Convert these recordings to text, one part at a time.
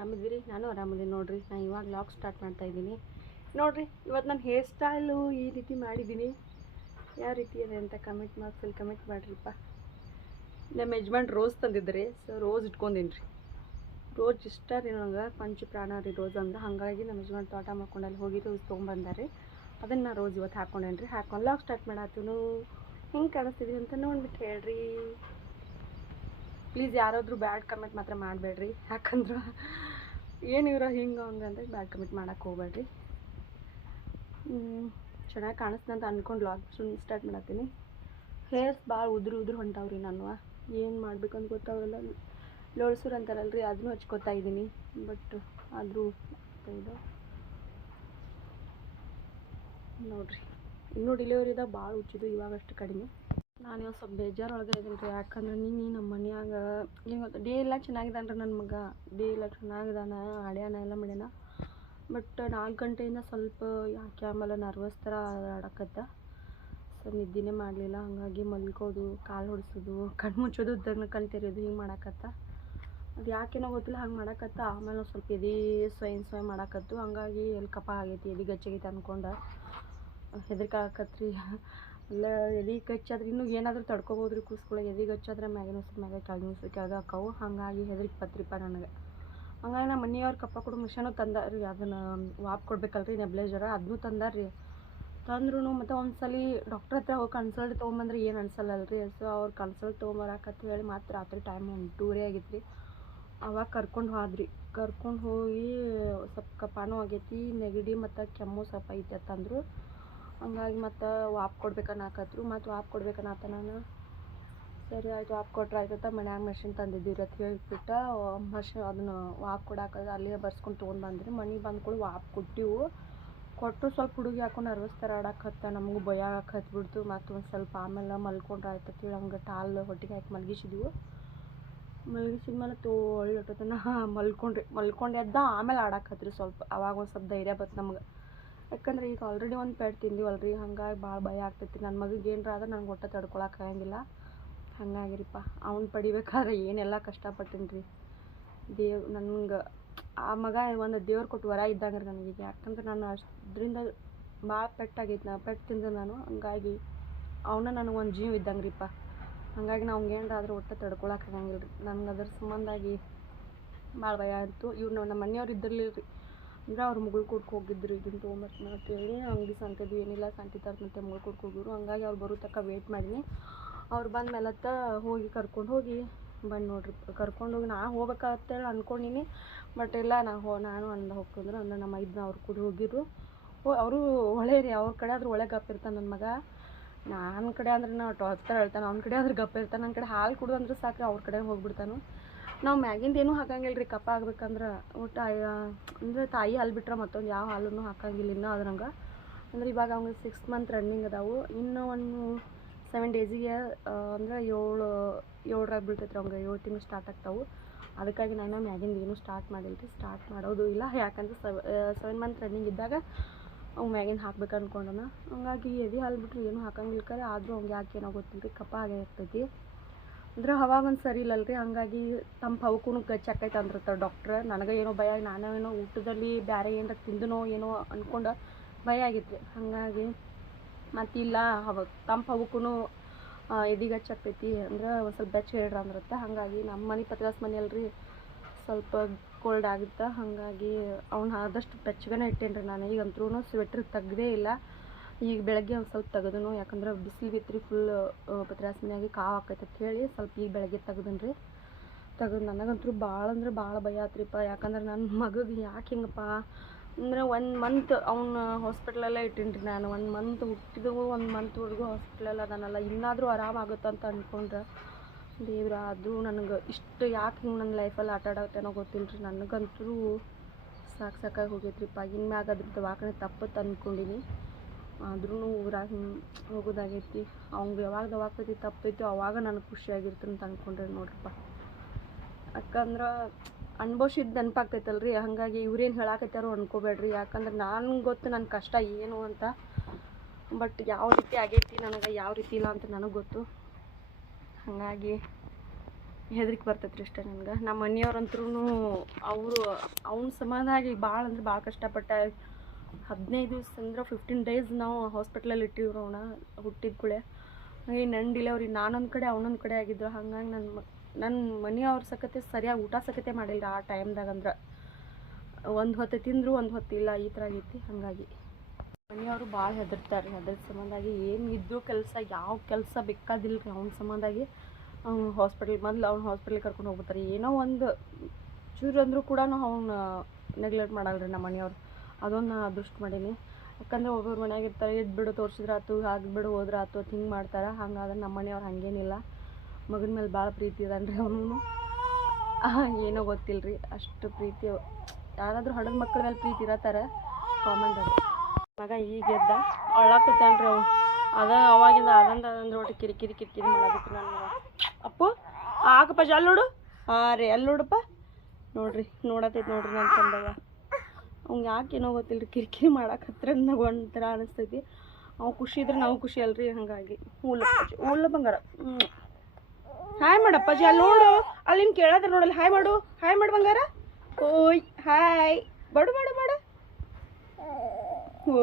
ಆರಾಮಿದ್ದೀರಿ? ನಾನು ಆರಾಮಿದ್ದೀನಿ ನೋಡ್ರಿ. ನಾನು ಇವಾಗ ವ್ಲಾಗ್ ಸ್ಟಾರ್ಟ್ ಮಾಡ್ತಾ ಇದ್ದೀನಿ ನೋಡ್ರಿ. ಇವತ್ತು ನಾನು ಹೇರ್ ಸ್ಟೈಲು ಈ ರೀತಿ ಮಾಡಿದ್ದೀನಿ. ಯಾವ ರೀತಿ ಇದೆ ಅಂತ ಕಮೆಂಟ್ ಮಾಡಿರಿಪ್ಪ. ನಮ್ಮ ಯಜಮಾನ್ ರೋಸ್ ತಂದಿದ್ರಿ, ಸೊ ರೋಸ್ ಇಟ್ಕೊಂಡೀನಿ ರೀ. ರೋಸ್ ಇಷ್ಟ ರೀ ನನಗೆ, ಪಂಚ ಪ್ರಾಣ ರೀ ರೋಸ್ ಅಂದ್ರೆ. ಹಾಗಾಗಿ ನಮ್ಮ ಯಜಮಾನ್ ತೋಟ ಮಾಡ್ಕೊಂಡಲ್ಲಿ ಹೋಗಿ ರೋಸ್ ತೊಗೊಂಬಂದಾರೆ. ಅದನ್ನು ನಾನು ರೋಸ್ ಇವತ್ತು ಹಾಕ್ಕೊಂಡೇನಿ ರೀ. ಹಾಕೊಂಡು ವ್ಲಾಗ್ ಸ್ಟಾರ್ಟ್ ಮಾಡತ್ತೂ ಹಿಂಗೆ ಕಾಣಿಸ್ತಿದ್ವಿ ಅಂತ ನೋಡ್ಬಿಟ್ಟು ಹೇಳ್ರಿ. ಪ್ಲೀಸ್ ಯಾರಾದರೂ ಬ್ಯಾಡ್ ಕಮೆಂಟ್ ಮಾತ್ರ ಮಾಡಬೇಡ್ರಿ, ಯಾಕಂದ್ರೆ ಏನು ಇವ್ರ ಹಿಂಗೆ ಅಂದ್ರೆ ಬ್ಯಾಡ್ ಕಮೆಂಟ್ ಮಾಡೋಕ್ಕೆ ಹೋಗ್ಬೇಡ್ರಿ. ಚೆನ್ನಾಗಿ ಕಾಣಿಸ್ತು ಅಂತ ಅಂದ್ಕೊಂಡು ವ್ಲಾಗ್ ಸ್ಟಾರ್ಟ್ ಮಾಡತ್ತೀನಿ. ಹೇರ್ಸ್ ಭಾಳ ಉದುರು ಹೊಂಟಾವ್ರಿ. ನಾನು ಏನು ಮಾಡ್ಬೇಕಂತ ಗೊತ್ತಾಗಲ್ಲ. ಲೋಳ್ಸೂರು ಅಂತಾರಲ್ರಿ, ಅದನ್ನೂ ಹಚ್ಕೋತಾ ಇದ್ದೀನಿ. ಬಟ್ ಆದರೂ ಇದು ನೋಡಿರಿ, ಇನ್ನೂ ಡೆಲಿವರಿದಾಗ ಭಾಳ ಹುಚ್ಚಿದ್ದು, ಇವಾಗಷ್ಟು ಕಡಿಮೆ. ನಾನು ಇವಾಗ ಸ್ವಲ್ಪ ಬೇಜಾರೊಳಗೆ ಇದ್ದೀನಿ ರೀ. ಯಾಕಂದ್ರೆ ನಮ್ಮ ಮನ್ಯಾಗ ಏನು ಡೇ ಎಲ್ಲ ಚೆನ್ನಾಗಿದ್ದಾನೆ ರೀ. ನನ್ನ ಮಗ ಡೇ ಎಲ್ಲ ಚೆನ್ನಾಗಿದ್ದಾನೆ, ಆಡ್ಯಾನ ಎಲ್ಲ ಮಾಡ್ಯಾನ. ಬಟ್ 4 ಗಂಟೆಯಿಂದ ಸ್ವಲ್ಪ ಯಾಕೆ ಆಮೇಲೆ ನರ್ವಸ್ ಥರ ಆಡಕತ್ತ. ಸೊ ನಿದ್ದೆನೇ ಮಾಡಲಿಲ್ಲ. ಹಾಗಾಗಿ ಮಲ್ಕೋದು, ಕಾಲು ಹೊಡ್ಸೋದು, ಕಣ್ಣು ಮುಚ್ಚೋದು, ಕಣ್ ತೆರೆಯೋದು ಹಿಂಗೆ ಮಾಡಕತ್ತ. ಅದು ಯಾಕೇನೋ ಗೊತ್ತಿಲ್ಲ ಹಂಗೆ ಮಾಡಕತ್ತ. ಆಮೇಲೆ ಸ್ವಲ್ಪ ಎದೆ ಸ್ವಯಂ ಮಾಡಕತ್ತು. ಹಾಗಾಗಿ ಎಲ್ಲಿ ಕಪ್ಪ ಆಗೈತಿ, ಎದೆ ಗಚ್ಚಾಗೈತಿ ಅಂದ್ಕೊಂಡು ಹೆದರಿಕೆ ಆಗಕತ್ರಿ. ಎಲ್ಲ ಎದೆ ಗಚ್ಚಾದ್ರೆ ಇನ್ನೂ ಏನಾದರೂ ತಡ್ಕೊಬೋದು ರೀ. ಕೂಸ್ಕೊಳ್ಳೋ ಎದೆ ಗಚ್ಚಾದ್ರೆ ಮ್ಯಾಗಿನ ಉಸಿರು ಮ್ಯಾಗ ಕೆಳಗೆ ಹಾಕವು. ಹಾಗಾಗಿ ಹೆದರಿಕೆ ಪತ್ರಿಪ್ಪ ನನಗೆ. ಹಂಗಾಗಿ ನಮ್ಮ ಮನೆಯವ್ರು ಕಪ್ಪ ಕೊಡೋ ಮಿಷನು ತಂದಾರ ರೀ. ಅದನ್ನು ವಾಪ್ ಕೊಡ್ಬೇಕಲ್ರಿ, ನೆಬ್ಲೈಜರ, ಅದನ್ನೂ ತಂದಾರ ರೀ. ತಂದ್ರೂ ಮತ್ತು ಒಂದ್ಸಲ ಡಾಕ್ಟ್ರ್ ಹತ್ರ ಹೋಗಿ ಕನ್ಸಲ್ಟ್ ತೊಗೊಂಬಂದ್ರೆ ಏನು ಅನ್ಸಲ್ಲಲ್ರಿ. ಸೊ ಅವ್ರು ಕನ್ಸಲ್ಟ್ ತೊಗೊಂಬರಕಂತ ಹೇಳಿ ಮತ್ತು ರಾತ್ರಿ ಟೈಮ್ 8:30 ಆಗೈತೆ ರೀ. ಅವಾಗ ಕರ್ಕೊಂಡು ಹೋಗಿ ಸ್ವಲ್ಪ ಕಫನೂ ಆಗೈತಿ, ನೆಗಡಿ ಮತ್ತು ಕೆಮ್ಮು ಸ್ವಲ್ಪ ಐತೆ ಅಂತಂದರು. ಹಂಗಾಗಿ ಮತ್ತು ವಾಪ್ ಕೊಡ್ಬೇಕನ್ನಕತ್ರು. ಮತ್ತು ವಾಪ್ ಕೊಡ್ಬೇಕನ್ನತ್ತ. ನಾನು ಸರಿ ಆಯಿತು ವಾಪ್ ಕೊಟ್ರೆ ಆಯ್ತಂತ ಮನ್ಯಾಗ ಮೆಷಿನ್ ತಂದಿದ್ದೀವಿ ಅಂತ ಹೇಳಿಬಿಟ್ಟು ಮೆಷಿನ್ ಅದನ್ನು ವಾಪ್ ಕೊಡಾಕದ ಅಲ್ಲೇ ಬರ್ಸ್ಕೊಂಡು ತೊಗೊಂಡು ಬಂದ್ರಿ. ಮನೆಗೆ ಬಂದ್ಕೊಳ್ಳಿ ವಾಪ್ ಕೊಟ್ಟು ಸ್ವಲ್ಪ ಹುಡುಗಿ ಹಾಕೊಂಡು ನರ್ವಸ್ ಥರ ಆಡಕತ್ತ. ನಮಗೂ ಭಯ ಆಗಕತ್ಬಿಡ್ತು. ಮತ್ತು ಒಂದು ಸ್ವಲ್ಪ ಆಮೇಲೆ ಮಲ್ಕೊಂಡ್ರೆ ಆಯ್ತು ಹೇಳಿ ಹಂಗೆ ಟಾಲ್ ಹೊಟ್ಟಿಗೆ ಹಾಕಿ ಮಲಗಿಸಿದ್ಮೇಲೆ ಒಳ್ಳೊಟ್ಟತನ ಮಲ್ಕೊಂಡು ಎದ್ದ ಆಮೇಲೆ ಆಡಕತ್ರಿ ಸ್ವಲ್ಪ. ಅವಾಗ ಒಂದು ಸ್ವಲ್ಪ ಧೈರ್ಯ ಬತ್ತು ನಮ್ಗೆ. ಯಾಕಂದ್ರೆ ಈಗ ಆಲ್ರೆಡಿ ಒಂದು ಪೆಟ್ ತಿಂದಿವಲ್ರಿ. ಹಂಗಾಗಿ ಭಾಳ ಭಯ ಆಗ್ತೈತಿ. ನನ್ನ ಮಗಿಗೆ ಏನರ ಆದ್ರೆ ನಂಗೆ ಒಟ್ಟು ತಡ್ಕೊಳಕ್ಕೆ ಆಗಂಗಿಲ್ಲ. ಹಂಗಾಗಿರಿಪ್ಪ. ಅವ್ನು ಪಡಿಬೇಕಾದ್ರೆ ಏನೆಲ್ಲ ಕಷ್ಟಪಟ್ಟೀನಿ ರೀ. ನನಗೆ ಆ ಮಗ ಒಂದು ದೇವ್ರು ಕೊಟ್ಟು ವರ ಇದ್ದಂಗೆ ನನಗೆ. ಯಾಕಂದ್ರೆ ನಾನು ಅಷ್ಟರಿಂದ ಭಾಳ ಪೆಟ್ಟು ತಿಂದೆ ನಾನು. ಹಂಗಾಗಿ ಅವನ ನನಗೊಂದು ಜೀವ ಇದ್ದಂಗೆ ರೀಪ್ಪ. ಹಾಗಾಗಿ ನಾವು ಏನರ ಆದ್ರೆ ಒಟ್ಟು ತಡ್ಕೊಳಕ್ಕೆ ಆಗಂಗಿಲ್ಲ ರೀ. ನನಗೆ ಅದ್ರ ಸಂಬಂಧಾಗಿ ಭಾಳ ಭಯ ಆಯಿತು. ಇವ್ರು ನಮ್ಮ ಮನೆಯವ್ರು ಇದ್ದಿರಲಿಲ್ಲ ರೀ. ಅಂದ್ರೆ ಅವ್ರು ಮುಗುಳು ಕೊಡ್ಕೊ ಹೋಗಿದ್ರು ಇದನ್ನು ತೊಗೊಂಬರ್ತೀನಿ ಅಂತೇಳಿ. ಅಂಗಡಿ ಸಂತೆದು ಏನಿಲ್ಲ, ಸಂತೆ ತರ್ತಂತೆ ಮುಗುಳು ಕೊಡ್ಕೊ ಹೋಗಿದ್ರು. ಹಂಗಾಗಿ ಅವ್ರು ಬರೋ ತನಕ ವೇಟ್ ಮಾಡೀನಿ. ಅವ್ರು ಬಂದ ಮೇಲತ್ತ ಹೋಗಿ ಕರ್ಕೊಂಡು ಹೋಗಿ ಬಂದು ನೋಡ್ರಿ. ಕರ್ಕೊಂಡೋಗಿ ನಾ ಹೋಗ್ಬೇಕಂತೇಳಿ ಅಂದ್ಕೊಂಡಿನಿ. ಬಟ್ ಇಲ್ಲ ನಾನು ಅಂದ ಹೋಗ್ತಂದ್ರೆ ಅಂದ್ರೆ ನಮ್ಮ ಇದನ್ನ ಅವ್ರು ಕೂಡ ಹೋಗಿದ್ರು. ಅವರು ಒಳ್ಳೆ ರೀ. ಅವ್ರ ಕಡೆ ಆದ್ರೆ ಒಳ್ಳೆ ಗಪ್ ಇರ್ತಾನೆ ನನ್ನ ಮಗ. ನನ್ನ ಕಡೆ ಅಂದ್ರೆ ನಾವು ಟಾರ್ಚರ್ ಹೇಳ್ತಾನೆ, ಅವ್ನ ಕಡೆ ಆದ್ರೆ ಗಪ್ಪ ಇರ್ತಾನೆ. ನನ್ನ ಕಡೆ ಹಾಲು ಕುಡ್ದು ಅಂದ್ರೆ ಸಾಕು ಅವ್ರ ಕಡೆ ಹೋಗ್ಬಿಡ್ತಾನೆ. ನಾವು ಮ್ಯಾಗಿಂದ ಏನೂ ಹಾಕಂಗಿಲ್ಲ ರೀ. ಕಪ್ಪ ಆಗ್ಬೇಕಂದ್ರೆ ಒಟ್ಟು ಅಂದರೆ ತಾಯಿ ಹಾಲು ಬಿಟ್ರೆ ಮತ್ತೊಂದು ಯಾವ ಹಾಲೂ ಹಾಕಂಗಿಲ್ಲ ಇನ್ನೂ ಅದ್ರಂಗೆ. ಅಂದ್ರೆ ಇವಾಗ ಅವ್ನಿಗೆ 6 ಮಂತ್ ರನ್ನಿಂಗ್ ಅದಾವು. ಇನ್ನೂ ಒಂದು 7 ಡೇಸಿಗೆ ಅಂದ್ರೆ 7 ಬೀಳ್ತೈತೆ ರೀ. ಅವ್ನಿಗೆ 7 ತಿಂಗಳು ಸ್ಟಾರ್ಟ್ ಆಗ್ತಾವೆ. ಅದಕ್ಕಾಗಿ ನಾನು ಮ್ಯಾಗಿಂದ ಏನೂ ಸ್ಟಾರ್ಟ್ ಮಾಡಿಲ್ಲ ರೀ. ಸ್ಟಾರ್ಟ್ ಮಾಡೋದು ಇಲ್ಲ. ಯಾಕಂದ್ರೆ 7 ಮಂತ್ ರನ್ನಿಂಗ್ ಇದ್ದಾಗ ಅವ್ನು ಮ್ಯಾಗಿಂದ ಹಾಕ್ಬೇಕು ಅಂದ್ಕೊಂಡನ. ಹಂಗಾಗಿ ಎದೆ ಹಾಲು ಬಿಟ್ಟರೆ ಏನೂ ಹಾಕಂಗಿಲ್ಲ. ಕರೆ ಆದರೂ ಅವ್ನಿಗೆ ಯಾಕೆ ಏನೋ ಗೊತ್ತಿಲ್ಲ ರೀ, ಕಪ್ಪ ಆಗೇ ಆಗ್ತೈತಿ. ಅಂದ್ರೆ ಹವಾಮಾನ ಸರಿ ಇಲ್ಲಲ್ರಿ. ಹಾಗಾಗಿ ತಂಪು ಹವಕ್ಕೂ ಗಚ್ಚಾಕೈತೆ ಅಂದಿರ್ತಾರೆ ಡಾಕ್ಟ್ರ್. ನನಗೆ ಏನೋ ಭಯ, ನಾನೇನೋ ಊಟದಲ್ಲಿ ಬೇರೆ ಏನಾರ ತಿಂದನೋ ಏನೋ ಅಂದ್ಕೊಂಡು ಭಯ ಆಗಿತ್ತು ರೀ. ಹಾಗಾಗಿ ಮತ್ತಿಲ್ಲ ತಂಪು ಹವಕ್ಕೂ ಎದೆಗೆ ಹಚ್ಚಾಗ್ತೈತಿ ಅಂದ್ರೆ ಒಂದು ಸ್ವಲ್ಪ ಬೆಚ್ಚಗೆ ಹೇಳ್ರಿ ಅಂದಿರುತ್ತೆ. ಹಾಗಾಗಿ ನಮ್ಮ ಮನೆ ಪತ್ರಾಸ್ ಮನೆ ಅಲ್ರಿ, ಸ್ವಲ್ಪ ಕೋಲ್ಡ್ ಆಗುತ್ತೆ. ಹಾಗಾಗಿ ಅವ್ನು ಆದಷ್ಟು ಬೆಚ್ಚಗನೇ ಇಟ್ಟೇನಿ ರೀ ನಾನು. ಈಗಂತೂ ಸ್ವೆಟ್ರ್ ತೆಗ್ದೇ ಇಲ್ಲ. ಈಗ ಬೆಳಗ್ಗೆ ಒಂದು ಸ್ವಲ್ಪ ತೆಗೆದನು. ಯಾಕಂದ್ರೆ ಬಿಸಿಲು ಬಿತ್ತು ರೀ ಫುಲ್. ಪತ್ರಾಸ್ ಮನೆಯಾಗಿ ಕಾವು ಆಕೈತೆ ಅಂತ ಹೇಳಿ ಸ್ವಲ್ಪ ಈಗ ಬೆಳಗ್ಗೆ ತೆಗ್ದನು ರೀ. ನನಗಂತೂ ಭಾಳ ಅಂದ್ರೆ ಭಾಳ ಭಯ ಆತ್ರಿಪ್ಪ. ಯಾಕಂದ್ರೆ ನನ್ನ ಮಗಗೆ ಯಾಕೆ ಹಿಂಗಪ್ಪ ಅಂದರೆ 1 ಮಂತ್ ಅವ್ನ ಹಾಸ್ಪಿಟ್ಲಲ್ಲೇ ಇಟ್ಟೀನಿ ರೀ ನಾನು. 1 ಮಂತ್ ಹುಟ್ಟಿದವು 1 ಮಂತ್ವರೆಗೂ ಹಾಸ್ಪಿಟ್ಲಲ್ಲಿ ಅದಾನಲ್ಲ. ಇನ್ನಾದರೂ ಆರಾಮಾಗುತ್ತೆ ಅಂತ ಅಂದ್ಕೊಂಡ್ರೆ ದೇವ್ರ. ಅದು ನನಗೆ ಇಷ್ಟು ಯಾಕೆ ಹಿಂಗೆ ನನ್ನ ಲೈಫಲ್ಲಿ ಆಟ ಆಡತ್ತೇನೋ ಗೊತ್ತಿಲ್ಲ ರೀ. ನನಗಂತೂ ಸಾಕಾಗಿ ಹೋಗೈತ್ರಿಪ್ಪ. ಇನ್ಮ್ಯಾಗ ಅದ್ರ ದವಾಖಾನೆ ತಪ್ಪತ್ತು ಅಂದ್ಕೊಂಡಿನಿ. ಆದ್ರೂ ಊರಾಗ ಹಿಂಗೆ ಹೋಗೋದಾಗೈತಿ. ಅವ್ನಿಗೆ ಯಾವಾಗ ದವಾಖಾನೆ ತಪ್ಪೈತಿ ಅವಾಗ ನನಗೆ ಖುಷಿಯಾಗಿರ್ತಂತ ಅಂತ ಅಂದ್ಕೊಂಡ್ರೆ ನೋಡ್ರಿಪ್ಪ. ಯಾಕಂದ್ರೆ ಅನ್ಭವಿಸಿದ್ದು ನೆನಪಾಗ್ತೈತಲ್ರಿ. ಹಾಗಾಗಿ ಇವ್ರೇನು ಹೇಳಾಕತ್ತಾರೋ ಅನ್ಕೋಬೇಡ್ರಿ. ಯಾಕಂದ್ರೆ ನನಗೆ ಗೊತ್ತು ನನ್ನ ಕಷ್ಟ ಏನು ಅಂತ. ಬಟ್ ಯಾವ ರೀತಿ ಆಗೈತಿ ನನಗೆ, ಯಾವ ರೀತಿ ಇಲ್ಲ ಅಂತ ನನಗೆ ಗೊತ್ತು. ಹಾಗಾಗಿ ಹೆದರಿಕೆ ಬರ್ತೈತ್ರಿ ಇಷ್ಟ ನನಗೆ. ನಮ್ಮ ಮನೆಯವ್ರಂತ್ರೂ ಅವ್ನ ಸಂಬಂಧಾಗಿ ಭಾಳ ಅಂದ್ರೆ ಭಾಳ ಕಷ್ಟಪಟ್ಟ 15 ದಿವಸ ಅಂದ್ರೆ 15 ಡೇಸ್ ನಾವು ಹಾಸ್ಪಿಟ್ಲಲ್ಲಿ ಇಟ್ಟಿವ್ರು ಅವನ ಹುಟ್ಟಿದ ಕೂಳೆ. ಹಾಗೆ ನನ್ನ ಡಿಲೆವರಿ ನಾನೊಂದು ಕಡೆ ಅವನೊಂದು ಕಡೆ ಆಗಿದ್ರು. ಹಂಗಾಗಿ ನನ್ನ ಮನೆಯವ್ರ ಸಕತೆ ಸರಿಯಾಗಿ ಊಟ ಸಕತೆ ಮಾಡಿಲ್ಲ ಆ ಟೈಮ್ದಾಗ. ಅಂದ್ರೆ ಒಂದು ಹೊತ್ತು ತಿಂದರು ಒಂದು ಹೊತ್ತು ಇಲ್ಲ, ಈ ಥರ ಆಗೈತಿ. ಹಾಗಾಗಿ ಮನೆಯವರು ಭಾಳ ಹೆದರ್ತಾರೆ. ಅದ್ರ ಸಂಬಂಧಾಗಿ ಏನು ಇದ್ದು ಕೆಲಸ ಯಾವ ಕೆಲಸ ಬೇಕಾದಿಲ್ಲ ರೀ ಅವ್ನ ಸಂಬಂಧಾಗಿ ಅವ್ನು ಅವ್ನು ಹಾಸ್ಪಿಟ್ಲಿಗೆ ಕರ್ಕೊಂಡು ಹೋಗ್ಬಿಡ್ತಾರೆ. ಏನೋ ಒಂದು ಚೂರು ಅಂದರೂ ಕೂಡ ಅವ್ನ ನೆಗ್ಲೆಕ್ಟ್ ಮಾಡಲ್ಲ ರೀ ನಮ್ಮ ಮನೆಯವ್ರು. ಅದೊಂದು ನಾನು ಅದೃಷ್ಟ ಮಾಡೀನಿ. ಯಾಕಂದರೆ ಒಬ್ಬೊಬ್ರು ಮನ್ಯಾಗ ಇರ್ತಾರೆ, ಇದ್ಬಿಡು ತೋರಿಸಿದ್ರೆ ಆತು, ಆಗಿಬಿಡು ಹೋದ್ರೆ ಆತು ಅಂತ ಹಿಂಗೆ ಮಾಡ್ತಾರೆ. ಹಂಗಾದ್ರೆ ನಮ್ಮ ಮನೆಯವ್ರು ಹಾಗೇನಿಲ್ಲ. ಮಗನ ಮೇಲೆ ಭಾಳ ಪ್ರೀತಿ ಇದಾನೆ ರೀ ಅವನು. ಏನೋ ಗೊತ್ತಿಲ್ಲ ರೀ, ಅಷ್ಟು ಪ್ರೀತಿ. ಯಾರಾದರೂ ಹಡದ ಮಕ್ಕಳ ಮೇಲೆ ಪ್ರೀತಿ ಇರತ್ತಾರೆ ಕಾಮನ್ ಅದು. ಮಗ ಈಗ ಎದ್ದ ಅಳ್ಳಾಕತ್ತಾನ ರೀ ಅವ್ನು. ಅವಾಗಿಂದ ಅದಂದ್ರೆ ಒಟ್ಟು ಕಿರಿಕಿರಿ ಮಾಡೋದಕ್ಕೆ ನಾನು ಅಪ್ಪು ಹಾಕಪ್ಪ ಅಲ್ಲಿ ನೋಡು. ಹಾಂ ರೀ ಅಲ್ಲಿ ನೋಡಪ್ಪ, ನೋಡ್ರಿ ನೋಡತೈತಿ ನೋಡ್ರಿ ನನ್ನ ಚಂದವ. ಅವ್ಗೆ ಯಾಕೇನೋ ಗೊತ್ತಿಲ್ಲ ರೀ ಕಿರಿಕಿರಿ ಮಾಡಾಕತ್ರ ನನಗೆ ಒಂಥರ ಅನಿಸ್ತೈತಿ. ಅವ್ನು ಖುಷಿ ಇದ್ರೆ ನಾವು ಖುಷಿ ಅಲ್ರಿ. ಹಾಗಾಗಿ ಉಳ್ಳ ಬಂಗಾರ ಹಾಯ್ ಮಾಡಪ್ಪಾಜಿ ಅಲ್ಲಿ ನೋಡು, ಅಲ್ಲಿ ನೀನು ಕೇಳಾದ್ರೆ ನೋಡಲ್ಲ. ಹಾಯ್ ಮಾಡು ಬಂಗಾರ. ಓಯ್ ಹಾಯ್ ಬಡು ಓ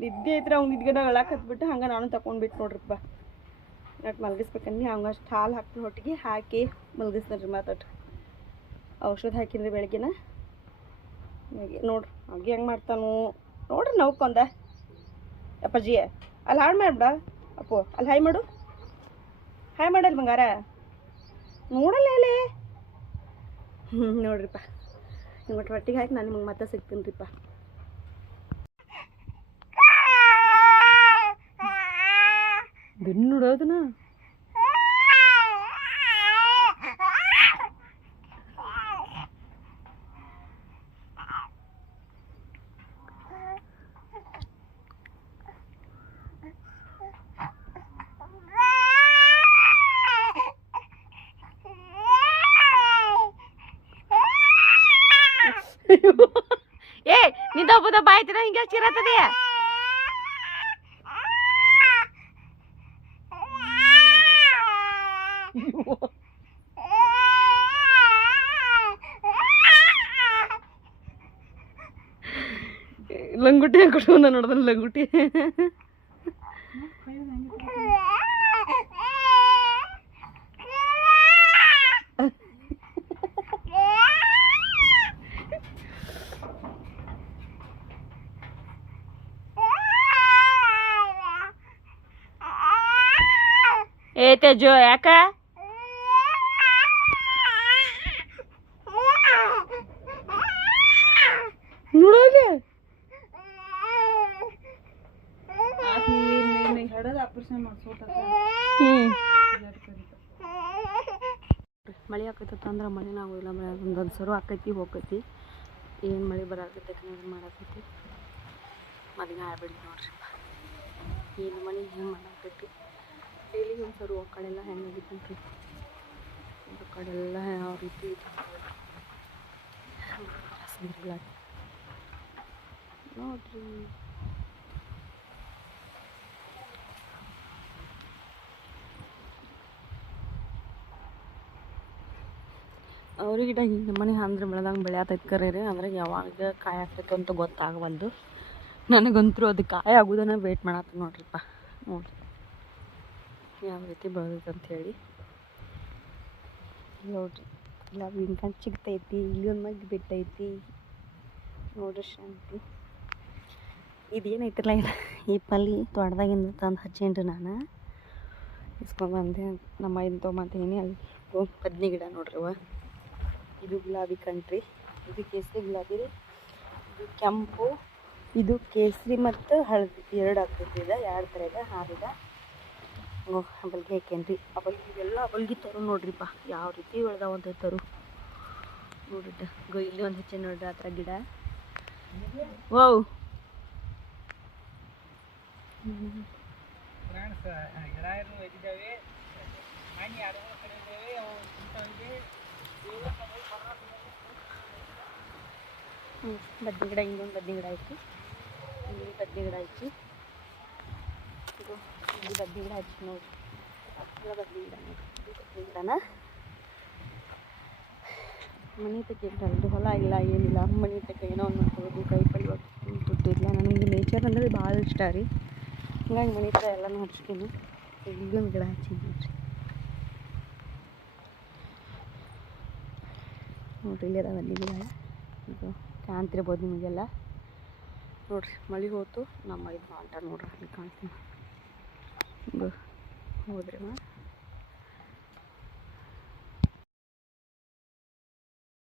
ನಿದ್ದೆ ಐತ್ರಿ. ಅವ್ನು ನಿದ್ಗಡೆ ಅಳಾಕತ್ಬಿಟ್ಟು ಹಂಗೆ ನಾನು ತಗೊಂಡ್ಬಿಟ್ಟು ನೋಡ್ರಿಪ್ಪ. ನಟ್ ಮಲಗಿಸ್ಬೇಕಂದು ಹಂಗೆ ಅಷ್ಟು ಹಾಲು ಹಾಕ್ತೀನಿ ಹೊಟ್ಟಿಗೆ ಹಾಕಿ ಮಲಗಿಸ್ತಾನೆ ರೀ. ಮಾತಾಡ್ರಿ ಔಷಧ ಹಾಕಿನ್ರಿ ಬೆಳಗ್ಗೆನ. ನೋಡ್ರಿ ಹಾಗೆ ಹೆಂಗೆ ಮಾಡ್ತಾನು ನೋಡ್ರಿ. ನವ್ಕೊಂದ ಅಪ್ಪಾಜಿ ಅಲ್ಲಿ ಹಾಳು ಮಾಡ್ಬಿಡ. ಅಪ್ಪು ಅಲ್ಲಿ ಹಾಯ್ ಮಾಡಲ್ಲ ಬಂಗಾರ. ನೋಡಲ್ಲ ಹೇಳಿ ನೋಡ್ರಿಪ್ಪ. ನಿಮ್ಮಟ್ಟು ಹೊಟ್ಟಿಗೆ ಹಾಕಿ ನಾನು ನಿಮಗೆ ಮತ್ತೆ ಸಿಗ್ತೀನಿ ರೀಪ್ಪ. ಬೆನ್ನು ನೋಡೋದನ್ನ ಏ ನಿಂದ ಬಾಯ್ತಿರ ಹಿಂಗೆ ಚಿರತದೆಯಾ. ಲಂಗುಟಿ ಕೊಟ್ಕೊಂಡ ನೋಡ್ದಲ್ಲ ಲಂಗುಟಿ. ಏ ತೇಜು ಯಾಕ ನೋಡೋಲ್ಲ. ಮಳೆ ಆಕೈತತ್ತ ಅಂದ್ರೆ ಮಳೆ ನಾವು ಇಲ್ಲ ಮಳೆ ಒಂದೊಂದು ಸರು ಆಕೈತಿ ಹೋಗ್ತೈತಿ. ಏನು ಮಳೆ ಬರಾಕೈತಿ ಮಾಡಾಕೈತಿ ಮದಿಗೆ ಆಗ್ಬಿಡಿ ನೋಡ್ರಿ. ಏನು ಮನೆ ಹೆಂಗೆ ಮಾಡಾಕೈತಿ ಡೈಲಿ ಒಂದು ಸರು ಆ ಕಡೆ ಎಲ್ಲ ಹೆಂಗಾಗಿತ್ತಂತ್ರಿ. ಆ ಕಡೆ ಎಲ್ಲ ಯಾವ ರೀತಿ ನೋಡ್ರಿ. ಅವ್ರಿಗೆ ಹಿಂಗೆ ಮನೆ ಅಂದ್ರೆ ಬೆಳೆದಂಗೆ ಬೆಳೆಯತೈತೆ ಕರೆ ರೀ. ಅಂದ್ರೆ ಯಾವಾಗ ಕಾಯಿ ಆಗ್ತೈತೆ ಅಂತ ಗೊತ್ತಾಗವಲ್ದು ನನಗಂತರೂ. ಅದು ಕಾಯಿ ಆಗೋದನ್ನ ವೇಟ್ ಮಾಡತ್ತ ನೋಡ್ರಿಪ್ಪ. ನೋಡಿರಿ ಯಾವ ರೀತಿ ಬೆಳೆದೈತೆ ಅಂಥೇಳಿ ನೋಡ್ರಿ. ಇಲ್ಲ ಹಿಂಗೆ ಸಿಗ್ತೈತಿ, ಇಲ್ಲಿ ಒಂದು ಮಗ್ಗಿ ಬಿಟ್ಟೈತಿ ನೋಡ್ರಿ. ಶಾಂತಿ ಇದೇನೈತಿಲ್ಲ ಈ ಪಲ್ಲಿ ತೋಟದಾಗಿಂದ ತಂದು ಹಚ್ಚೇನ್ರಿ ನಾನು. ಇಸ್ಕೊಂಡ್ಬಂದೆ ನಮ್ಮ ಇದನ್ನ ತೊಗೊಂಬಂತೀನಿ. ಅಲ್ಲಿ ಬದ್ನಿ ಗಿಡ ನೋಡ್ರಿ ಅವ. ಇದು ಗುಲಾಬಿ ಕಣ್ರಿ, ಇದು ಕೇಸರಿ ಗುಲಾಬಿ ರೀ. ಇದು ಕೆಂಪು, ಇದು ಕೇಸರಿ ಮತ್ತು ಹಳದಿ ಎರಡು ಆಗ್ತೈತಿ. ಇದು ಎರಡು ಥರ ಇದೆ. ಹಾರಿದ ಅಬಲ್ಗಿ ಹಾಕೇನ್ರಿ. ಅಬಲ್ಗಿ ಇವೆಲ್ಲ ಅಬಲ್ಗಿ ತರು ನೋಡ್ರಿಪ್ಪ ಯಾವ ರೀತಿ ಬೆಳೆದಾವಂತ ತರು ನೋಡ್ರಿ. ಇಲ್ಲಿ ಒಂದು ಹೆಚ್ಚಿನ ನೋಡ್ರಿ ಆ ಥರ ಗಿಡ. ವಾವ್ ಬದ್ನಿ ಗಿಡ. ಇನ್ನೊಂದು ಬದ್ನಿ ಗಿಡ ಐತಿ, ಇಲ್ಲಿ ಬದ್ನಿ ಗಿಡ ಐತಿ. ಇಲ್ಲಿ ಬದ್ನಿ ಗಿಡ ಹಚ್ಚಿ ನೋಡ್ರಿ. ಬದ್ನಿ ಗಿಡ ನೋಡ್ರಿ, ಬದ್ನಿ ಗಿಡನ ಮನೆ ತಕ್ಕ ಇದು ಹೊಲ ಇಲ್ಲ ಏನಿಲ್ಲ ಮನೆ ತಕ್ಕ ಏನೋ ಒಂದು ಮಾಡ್ಕೋಬೋದು ಕೈ ಪಲ್ಯ ದುಡ್ಡಿಲ್ಲ. ನನಗೆ ನೇಚರ್ ಅಂದರೆ ಭಾಳ ಇಷ್ಟ ರೀ. ಹಿಂಗಾಗಿ ಮನೆ ಹತ್ರ ಎಲ್ಲನೂ ಹಚ್ತೀನಿ. ಇಲ್ಲೊಂದು ಗಿಡ ಹಚ್ಚೀನಿ ನೋಡಿರಿ ಇಲ್ಲಿ ಅದಾವ ಅಲ್ಲಿ ಗಿಡ ಇದು ಕಾಣ್ತಿರ್ಬೋದು ನಿಮಗೆಲ್ಲ. ನೋಡಿರಿ ಮಳೆ ಹೋತು ನಮ್ಮ ಇದು ಹೊಂಟ ನೋಡ್ರಿ ಅಲ್ಲಿ ಕಾಣ್ತೀನಿ ಹೋದ್ರಿ